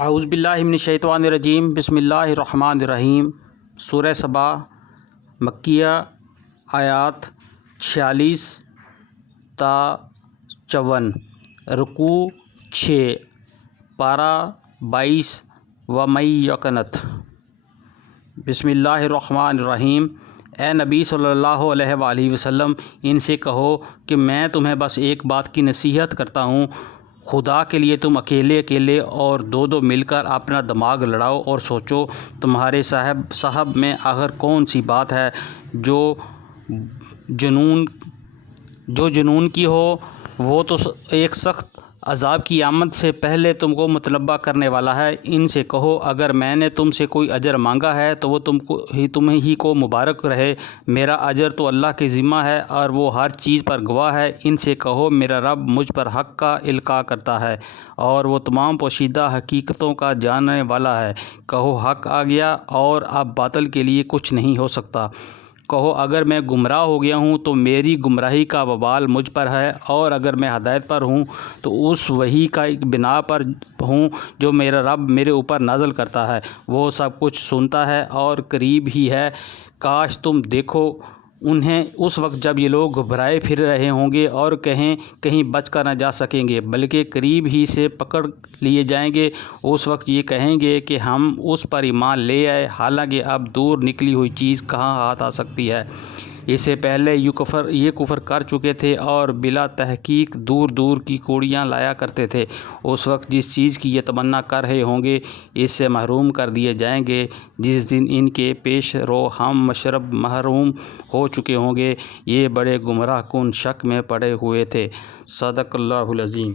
اعوذ باللہ من الشیطان الرجیم بسم اللہ الرحمن الرحیم۔ سورہ سبا مکیہ، آیات 46 تا 54، رکوع 6، پارہ 22۔ وَمَن یقنت، بسم اللہ الرحمن الرحیم۔ اے نبی صلی اللہ علیہ وآلہ وسلم، ان سے کہو کہ میں تمہیں بس ایک بات کی نصیحت کرتا ہوں، خدا کے لیے تم اکیلے اکیلے اور دو دو مل کر اپنا دماغ لڑاؤ اور سوچو تمہارے صاحب میں آخر کون سی بات ہے جو جنون کی ہو۔ وہ تو ایک سخت عذاب کی آمد سے پہلے تم کو مطلبہ کرنے والا ہے۔ ان سے کہو اگر میں نے تم سے کوئی اجر مانگا ہے تو وہ تمہیں ہی کو مبارک رہے، میرا اجر تو اللہ کے ذمہ ہے اور وہ ہر چیز پر گواہ ہے۔ ان سے کہو میرا رب مجھ پر حق کا القاء کرتا ہے اور وہ تمام پوشیدہ حقیقتوں کا جاننے والا ہے۔ کہو حق آ گیا اور اب باطل کے لیے کچھ نہیں ہو سکتا۔ کہو اگر میں گمراہ ہو گیا ہوں تو میری گمراہی کا وبال مجھ پر ہے، اور اگر میں ہدایت پر ہوں تو اس وحی کا بنا پر ہوں جو میرا رب میرے اوپر نازل کرتا ہے۔ وہ سب کچھ سنتا ہے اور قریب ہی ہے۔ کاش تم دیکھو انہیں اس وقت جب یہ لوگ گھبرائے پھر رہے ہوں گے اور کہیں بچ کر نہ جا سکیں گے، بلکہ قریب ہی سے پکڑ لیے جائیں گے۔ اس وقت یہ کہیں گے کہ ہم اس پر ایمان لے آئے، حالانکہ اب دور نکلی ہوئی چیز کہاں ہاتھ آ سکتی ہے۔ اس سے پہلے یہ کفر کر چکے تھے اور بلا تحقیق دور دور کی کوڑیاں لایا کرتے تھے۔ اس وقت جس چیز کی یہ تمنا کر رہے ہوں گے اس سے محروم کر دیے جائیں گے، جس دن ان کے پیش رو ہم مشرب محروم ہو چکے ہوں گے۔ یہ بڑے گمراہ کن شک میں پڑے ہوئے تھے۔ صدق اللہ العظیم۔